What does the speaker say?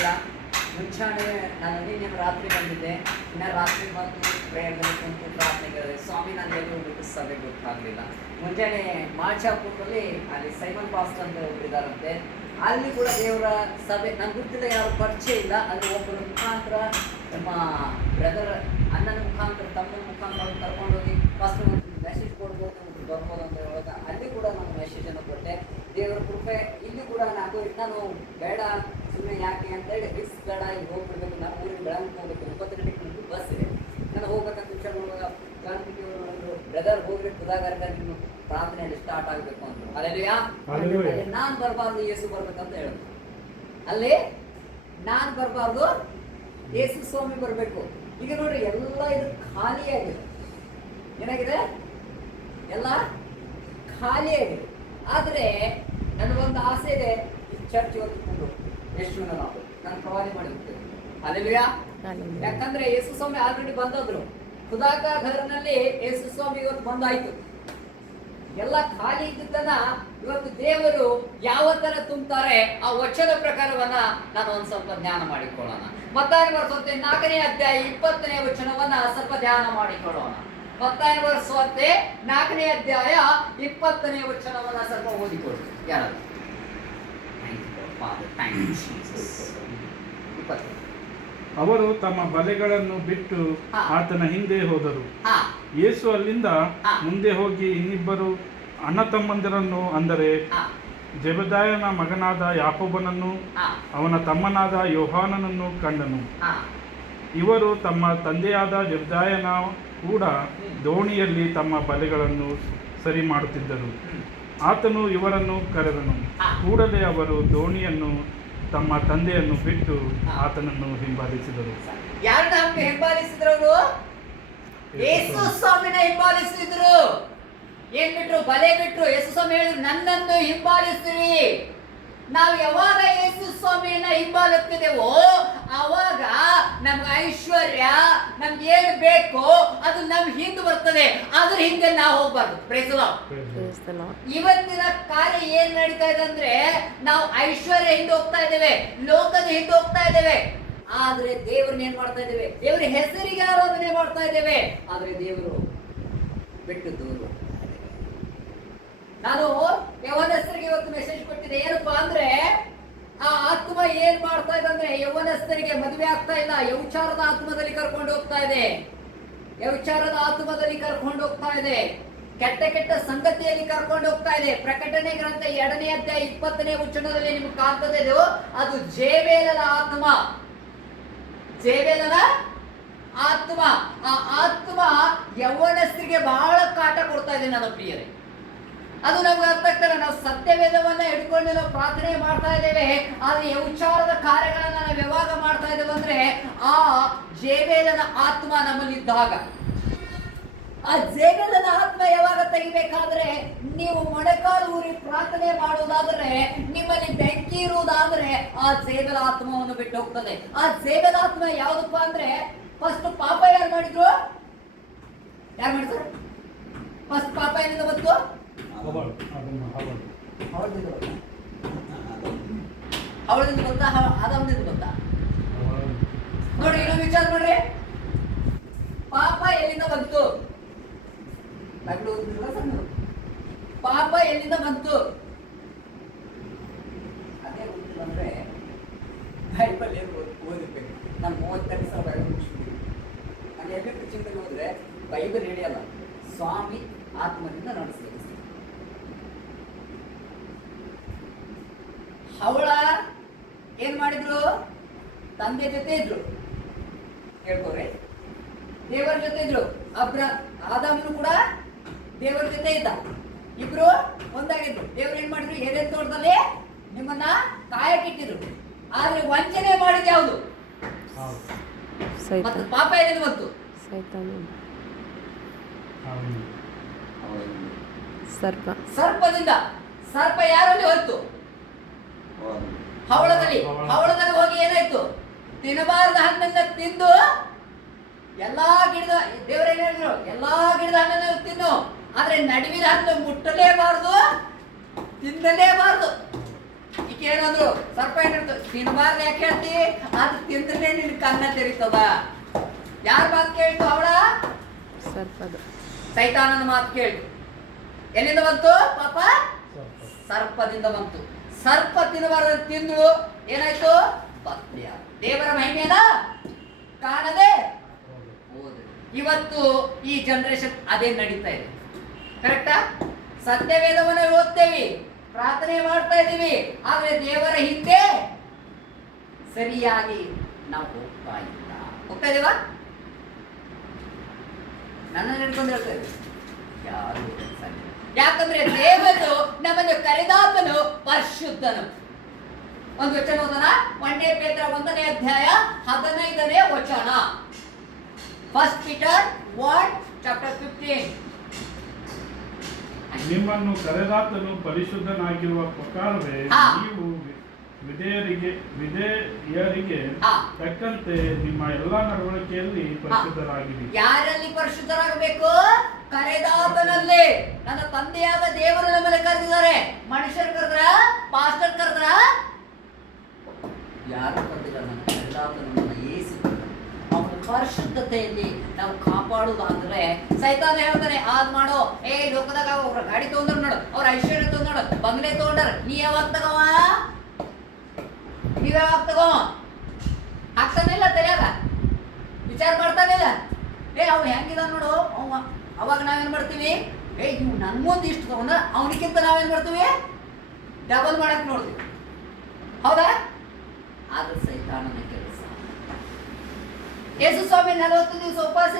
ಗೊತ್ತಾಗಲಿಲ್ಲ. ಮುಂಚಾನೆ ನಾನು ನಿನ್ನೆ ರಾತ್ರಿ ಬಂದಿದ್ದೆ, ಇನ್ನು ರಾತ್ರಿ ಬಂದು ಪ್ರೇಯರ್ನಲ್ಲಿ ಕುಂತು ಪ್ರಾರ್ಥನೆಗಳಿದೆ. ಸ್ವಾಮಿ ನಾನು ಎಲ್ಲಿ ಹೋಗ್ಬೇಕು ಸಭೆ ಗೊತ್ತಾಗಲಿಲ್ಲ. ಮುಂಜಾನೆ ಮಾಚಾಪುರದಲ್ಲಿ ಅಲ್ಲಿ ಸೈಮನ್ ಪಾಸ್ಟ್ ಅಂತ ಒಬ್ಬರಿದ್ದಾರಂತೆ, ಅಲ್ಲಿ ಕೂಡ ದೇವರ ಸಭೆ ನಂಗೆ ಗೊತ್ತಿಲ್ಲ, ಯಾರು ಪರಿಚಯ ಇಲ್ಲ. ಅಲ್ಲಿ ಒಬ್ಬರ ಮುಖಾಂತರ ನಮ್ಮ ಬ್ರದರ್ ಅಣ್ಣನ ಮುಖಾಂತರ ತಮ್ಮನ ಮುಖಾಂತರ ಕರ್ಕೊಂಡೋಗಿ ಫಸ್ಟ್ ಒಂದು ಮೆಸೇಜ್ ಕೊಡ್ಬೋದು ಬರ್ಬೋದು ಅಂತ ಹೇಳುವಾಗ ಅಲ್ಲಿ ಕೂಡ ನಾನು ಮೆಸೇಜನ್ನು ಕೊಟ್ಟೆ. ದೇವರ ಕೃಪೆ ಇಲ್ಲಿ ಕೂಡ ನಾನು ಬೇಡ ಸುಮ್ಮನೆ ಯಾಕೆ ಅಂತೇಳಿ ರಿಸ್ಕ್ ಬೇಡ, ಇಲ್ಲಿ ಹೋಗ್ಬಿಡ್ಬೇಕು, ನಾನು ಊರಿಗೆ ಬೆಳಗ್ಗೆ ಹೋಗ್ಬೇಕು, 9 ಗಂಟೆಗೆ ನನಗೆ ಬಸ್ ಇದೆ, ನಾನು ಹೋಗ್ಬೇಕಂತ ವಿಚಾರ ಮಾಡುವಾಗ ಗಣಪತಿ ಅವರು ಬ್ರದರ್ ಹೋಗ್ಬೇಕು ಖುದಾಗಾರ ನಿಮ್ಮ ಪ್ರಾರ್ಥನೆಯಲ್ಲಿ ಸ್ಟಾರ್ಟ್ ಆಗಬೇಕು ಅಂತ. ಅಲ್ಲೆಲ್ಲಾ ನಾನು ಬರಬಾರ್ದು ಯೇಸು ಬರ್ಬೇಕಂತ ಹೇಳಿದ್ರು. ಅಲ್ಲಿ ನಾನು ಬರಬಾರ್ದು ಯೇಸು ಸ್ವಾಮಿ ಬರಬೇಕು. ಈಗ ನೋಡ್ರಿ ಎಲ್ಲ ಇದು ಖಾಲಿಯಾಗಿದೆ. ಏನಾಗಿದೆ? ಎಲ್ಲ ಖಾಲಿಯಾಗಿದೆ. ಆದರೆ ನನಗೊಂದು ಆಸೆ ಇದೆ, ಈ ಚರ್ಚ್ ಹೊತ್ಕೊಂಡು ಎಷ್ಟು ನಾನು ಪ್ರವಾದಿ ಮಾಡಿ ಹೋಗ್ತೇನೆ. ಅಲ್ಲೆಲ್ಲಾ ಯಾಕಂದ್ರೆ ಯೇಸು ಸ್ವಾಮಿ ಆಲ್ರೆಡಿ ಬಂದದ್ರು. ಖುದಾಕ ಘರ್ನಲ್ಲಿ ಯೇಸು ಸ್ವಾಮಿ ಇವತ್ತು ಬಂದಾಯ್ತು. ಎಲ್ಲ ಖಾಲಿ ಇದ್ದದನ್ನ ಇವತ್ತು ದೇವರು ಯಾವ ತರ ತುಂಬುತ್ತಾರೆ ಆ ವಚನ ಪ್ರಕಾರವನ್ನ ನಾನು ಒಂದ್ ಸ್ವಲ್ಪ ಧ್ಯಾನ ಮಾಡಿಕೊಳ್ಳೋಣ. ಮತ್ತಾಯ ಬರೆಸುವಂತೆ 4ನೇ ಅಧ್ಯಾಯ 20ನೇ ವಚನವನ್ನ ಸ್ವಲ್ಪ ಧ್ಯಾನ ಮಾಡಿಕೊಳ್ಳೋಣ. ಮತ್ತಾಯ ಬರೆಸುವಂತೆ 4ನೇ ಅಧ್ಯಾಯ 20ನೇ ವಚನವನ್ನ ಸ್ವಲ್ಪ ಓದಿಕೊಳ್ಳಿ. ಯಾರು? ಅವರು ತಮ್ಮ ಬಲೆಗಳನ್ನು ಬಿಟ್ಟು ಆತನ ಹಿಂದೆ ಹೋದರು. ಯೇಸು ಅಲ್ಲಿಂದ ಮುಂದೆ ಹೋಗಿ ಇನ್ನಿಬ್ಬರು ಅಣ್ಣ ತಮ್ಮಂದಿರನ್ನು, ಅಂದರೆ ಜೆಬೆದಾಯನ ಮಗನಾದ ಯಾಕೋಬನನ್ನು ಅವನ ತಮ್ಮನಾದ ಯೋಹಾನನನ್ನು ಕಂಡನು. ಇವರು ತಮ್ಮ ತಂದೆಯಾದ ಜೆಬೆದಾಯನ ಕೂಡ ದೋಣಿಯಲ್ಲಿ ತಮ್ಮ ಬಲೆಗಳನ್ನು ಸರಿ ಮಾಡುತ್ತಿದ್ದರು. ಆತನು ಇವರನ್ನು ಕರೆದನು. ಕೂಡಲೇ ಅವರು ದೋಣಿಯನ್ನು ತಮ್ಮ ತಂದೆಯನ್ನು ಬಿಟ್ಟು ಆತನನ್ನು ಹಿಂಬಾಲಿಸಿದರು. ಯಾರನ್ನ ಹಿಂಬಾಲಿಸಿದ್ರು? ಯೇಸು ಸ್ವಾಮಿನ ಹಿಂಬಾಲಿಸಿದ್ರು. ಏನ್ ಬಿಟ್ರು? ಬಲೆ ಬಿಟ್ರು. ಯೇಸು ಸ್ವಾಮಿ ಹೇಳಿದ್ರು ನನ್ನನ್ನು ಹಿಂಬಾಲಿಸ್ತೀರಿ. ನಾವು ಯಾವಾಗ ಯೇಸು ಸ್ವಾಮಿಯನ್ನ ಹಿಂಬಾಲಿಸ್ತಿದ್ದೇವೋ ಆವಾಗ ನಮ್ಗೆ ಐಶ್ವರ್ಯ, ನಮ್ಗೆ ಏನು ಬೇಕೋ ಅದು ನಮ್ ಹಿಂದೆ ಬರ್ತದೆ. ಅದ್ರ ಹಿಂದೆ ನಾವು ಹೋಗ್ಬಾರ್ದು. Praise the lord. ಇವತ್ತಿನ ಕಾರ್ಯ ಏನ್ ನಡೀತಾ ಇದೆ ಅಂದ್ರೆ ನಾವು ಐಶ್ವರ್ಯ ಹಿಂದೆ ಹೋಗ್ತಾ ಇದ್ದೇವೆ, ಲೋಕದ ಹಿಂದೆ ಹೋಗ್ತಾ ಇದ್ದೇವೆ. ಆದ್ರೆ ದೇವ್ರನ್ನ ಏನ್ ಮಾಡ್ತಾ ಇದ್ದೇವೆ? ದೇವ್ರ ಹೆಸರಿಗೆ ಆರಾಧನೆ ಮಾಡ್ತಾ ಇದ್ದೇವೆ. ಆದ್ರೆ ದೇವರು ಬಿಟ್ಟು ದೂರ. ನಾನು ಯೌವನಸ್ಥರಿಗೆ ಇವತ್ತು ಮೆಸೇಜ್ ಕೊಟ್ಟಿದ್ದೆ. ಏನಪ್ಪಾ ಅಂದ್ರೆ ಆ ಆತ್ಮ ಏನ್ ಮಾಡ್ತಾ ಇದೆ ಅಂದ್ರೆ ಯೌವನಸ್ಥರಿಗೆ ಮದುವೆ ಆಗ್ತಾ ಇಲ್ಲ, ವ್ಯಭಿಚಾರದ ಆತ್ಮದಲ್ಲಿ ಕರ್ಕೊಂಡು ಹೋಗ್ತಾ ಇದೆ. ವ್ಯಭಿಚಾರದ ಆತ್ಮದಲ್ಲಿ ಕರ್ಕೊಂಡು ಹೋಗ್ತಾ ಇದೆ. ಕೆಟ್ಟ ಕೆಟ್ಟ ಸಂಗತಿಯಲ್ಲಿ ಕರ್ಕೊಂಡು ಹೋಗ್ತಾ ಇದೆ. ಪ್ರಕಟಣೆ ಗ್ರಂಥ 2ನೇ ಅಧ್ಯಾಯ 20ನೇ ವಚನದಲ್ಲಿ ನಿಮ್ಗೆ ಕಾಣ್ತದೆ. ಅದು ಜೇಬೇಲನ ಆತ್ಮ. ಜೇಬೇಲನ ಆತ್ಮ. ಆ ಆತ್ಮ ಯೌವನಸ್ಥರಿಗೆ ಬಹಳ ಕಾಟ ಕೊಡ್ತಾ ಇದೆ ನನ್ನ ಪ್ರಿಯರೇ. ಅದು ನಮ್ಗೆ ಅರ್ಥ ಆಗ್ತಲ್ಲ. ನಾವು ಸತ್ಯವೇದವನ್ನ ಹಿಡ್ಕೊಂಡು ನಾವು ಪ್ರಾರ್ಥನೆ ಮಾಡ್ತಾ ಇದ್ದೇವೆ, ಆದ್ರೆ ವ್ಯಭಿಚಾರದ ಕಾರ್ಯಗಳನ್ನ ನಾವು ಯಾವಾಗ ಮಾಡ್ತಾ ಇದ್ದೇವೆ ಅಂದ್ರೆ ಆ ಜೇಬೇಲನ ಆತ್ಮ ನಮ್ಮಲ್ಲಿದ್ದಾಗ. ಆ ಜೇಬೇಲನ ಆತ್ಮ ಯಾವಾಗ ತೆಗಿಬೇಕಾದ್ರೆ ನೀವು ಮೊಣಕಾಲು ಊರಿ ಪ್ರಾರ್ಥನೆ ಮಾಡುವುದಾದ್ರೆ, ನಿಮ್ಮಲ್ಲಿ ಬೆಂಕಿ ಇರುವುದಾದ್ರೆ ಆ ಜೇಬೇಲ ಆತ್ಮವನ್ನು ಬಿಟ್ಟು ಹೋಗ್ತದೆ. ಆ ಜೇಬೇಲ ಆತ್ಮ ಯಾವ್ದಪ್ಪ ಅಂದ್ರೆ ಫಸ್ಟ್ ಪಾಪ ಯಾರು ಮಾಡಿದ್ರು? ಯಾರು ಮಾಡಿದ್ರು? ಫಸ್ಟ್ ಪಾಪ ಏನಿಂದ ಬಂತು? ಅವಳಿಂದ ಬಂತ? ಆದಮ್ನಿಂದ ಬಂತ? ನೋಡಿ, ಇನ್ನೊಂದು ವಿಚಾರ ಮಾಡ್ರಿ. ಪಾಪ ಎಲ್ಲಿಂದ ಬಂತು? ಪಾಪ ಎಲ್ಲಿಂದ ಬಂತು? ಅದೇ ಗೊತ್ತಿಲ್ಲ ಅಂದ್ರೆ ಬೈಬಲ್ ಏನು ಓದಿರ್ಬೇಕು. ನಾನು 32 ಸಾವಿರ ಬೈಬಲ್ ಮುಗಿಸ್ಬಿಟ್ಟು ನಾನು ಎಲ್ಲಿ ಪಿಕ್ಚರ್ದಲ್ಲಿ ಹೋದ್ರೆ ಬೈಬಲ್ ಹಿಡಿಯಲ್ಲ, ಸ್ವಾಮಿ ಆತ್ಮದಿಂದ ನಡೆಸಬೇಕು. ಅವಳ ಏನ್ ಮಾಡಿದ್ರು? ತಂದೆ ಜೊತೆ ಇದ್ರು, ಹೇಳ್ಕೋರಿ, ದೇವರ ಜೊತೆ ಇದ್ರು. ಆದಾಮನು ಕೂಡ ದೇವರ ಜೊತೆ ಇದ್ದ. ಇಬ್ರು ಒಂದಾಗಿದ್ರು. ದೇವ್ರು ಏನ್ ಮಾಡಿದ್ರು? ಏದೇನ್ ತೋಟದಲ್ಲಿ ನಿಮ್ಮನ್ನ ಕಾಯಕ್ಕಿಟ್ಟಿದ್ರು. ಆದ್ರೆ ವಂಚನೆ ಮಾಡಿದ ಯಾವುದು? ಮತ್ತು ಪಾಪ ಏನೇನು ಬಂತು? ಸರ್ಪದಿಂದ. ಸರ್ಪ ಯಾರಲ್ಲಿ ಹೋಯ್ತು? ಹವಳದಲ್ಲಿ. ಹವಳದಲ್ಲಿ ಹೋಗಿ ಏನಾಯ್ತು? ತಿನ್ನಬಾರದ ಹಣ್ಣನ್ನ ತಿಂದು ಎಲ್ಲಾ ಗಿಡದ, ದೇವರೇನು ಹೇಳಿದ್ರು? ಎಲ್ಲಾ ಗಿಡದ ಹಣ್ಣನ್ನು ತಿನ್ನು, ಆದ್ರೆ ನಡುವಿನ ಹಣ್ಣು ಮುಟ್ಟಲೇಬಾರದು, ತಿನ್ನಲೇಬಾರದು. ಈಕೆ ಏನಂದ್ರು, ಸರ್ಪ ಏನಿರ್ತು, ತಿನ್ನಬಾರ್ದು ಯಾಕೆ ಹೇಳ್ತಿ, ಅದು ತಿಂದ್ರೆ ನಿನ್ ಕನ್ನ ತೆರಿತದ. ಯಾರ ಮಾತು ಕೇಳ್ತು? ಅವಳ ಸೈತಾನನ ಮಾತು ಕೇಳ್ತು. ಎಲ್ಲಿಂದ ಬಂತು ಪಾಪ? ಸರ್ಪದಿಂದ ಬಂತು. ಸರ್ಪ ತಿನ್ನಬಾರ್ದು ತಿಂದು ಏನಾಯ್ತು? ಪತ್ನಿ. ದೇವರ ಮಹಿಮೆಯನ್ನ ಕಾಣದೆ ಹೋದ್ರು. ಇವತ್ತು ಈ ಜನರೇಷನ್ ಅದೇ ನಡೀತಾ ಇದೆ. ಕರೆಕ್ಟಾ? ಸತ್ಯವೇದವನ್ನ ಓದ್ತೇವೆ, ಪ್ರಾರ್ಥನೆ ಮಾಡ್ತಾ ಇದ್ದೀವಿ, ಆದ್ರೆ ದೇವರ ಹಿಂದೆ ಸರಿಯಾಗಿ ನಾವು ಹೋಗ್ತಾ ಇದೀವಾ? ನನ್ನ ಹಿಡ್ಕೊಂಡು ಹೇಳ್ತಾ ಇದ್ದೀವಿ, ಯಾರು ಸಾಧ್ಯ. ಯಾಕಂದ್ರೆ ದೇವರು ನಮ್ಮನ್ನು ಕರೆದಾತನು ಪರಿಶುದ್ಧನು. ಒಂದು ವಚನ ಓದೋಣ. 1 ಪೇತ್ರ 1ನೇ ಅಧ್ಯಾಯ 15ನೇ ವಚನ. 1 Peter 1:15. ನಿಮ್ಮನ್ನು ಕರೆದಾತನು ಪರಿಶುದ್ಧನಾಗಿರುವ ಪ್ರಕಾರವೇ ನೀವು ವಿಧೇಯರಿಗೆ ತಕ್ಕಂತೆ ನಿಮ್ಮ ಎಲ್ಲಾ ನಡವಳಿಕೆಯಲ್ಲಿ ಪರಿಶುದ್ಧರಾಗಿರಿ. ಯಾರಲ್ಲಿ ಪರಿಶುದ್ಧರಾಗಬೇಕು? ಕರೆದಾತನಲ್ಲಿ. ನನ್ನ ತಂದೆಯಾದ ದೇವರು ನಮ್ಮಲ್ಲಿ ಕರೆದಿದ್ದಾರೆ. ಮನುಷ್ಯರು ಕರೆದ್ರ, ಪಾಸ್ಟರ್ ಕರೆದ್ರ, ಯಾರು ಕರೆದಿಲ್ಲ. ನನ್ನ ಕರೆದಾತನನ್ನ ಯೇಸು. ಅವನ ಪರಿಶುದ್ಧತೆಯಲ್ಲಿ ನಾವು ಕಾಪಾಡುವುದಾದ್ರೆ, ಸೈತಾನ ಹೇಳ್ತಾನೆ ಆದ್ ಮಾಡೋ, ಲೋಕದಾಗ ಅವ್ರ ಗಾಡಿ ತಗೊಂಡ್ರ ನೋಡು, ಅವ್ರ ಐಶ್ವರ್ಯ ತಗೊಂಡ್ ಬಂಗ್ಲೆ ತಗೊಂಡ್ರ, ನೀ ಯಾವಾಗ ತಗವ, ನೀವ್ ಯಾವಾಗ ತಗೋ ಹಾಕ್ತಾನಿಲ್ಲ ತಲೆಯಾಗ, ವಿಚಾರ ಮಾಡ್ತಾನಿಲ್ಲ. ಅವ್ ಹೆಂಗಿದ ನೋಡು ಅವ. ಅವಾಗ ನಾವೇನ್ ಮಾಡ್ತೀವಿ, ಇವ್ ನನ್ ಮುಂದೆ ಇಷ್ಟು ತಗೊಂಡ ಅವನಿಗಿಂತ ನಾವೇನ್ ಮಾಡ್ತೀವಿ, ಡಬಲ್ ಮಾಡಕ್ ನೋಡ್ತೀವಿ. ಹೌದಾ? ಅದು ಸೈತಾನನ ಕೆಲಸ. ಯೇಸು ಸ್ವಾಮಿ 40 ದಿವಸ ಉಪವಾಸ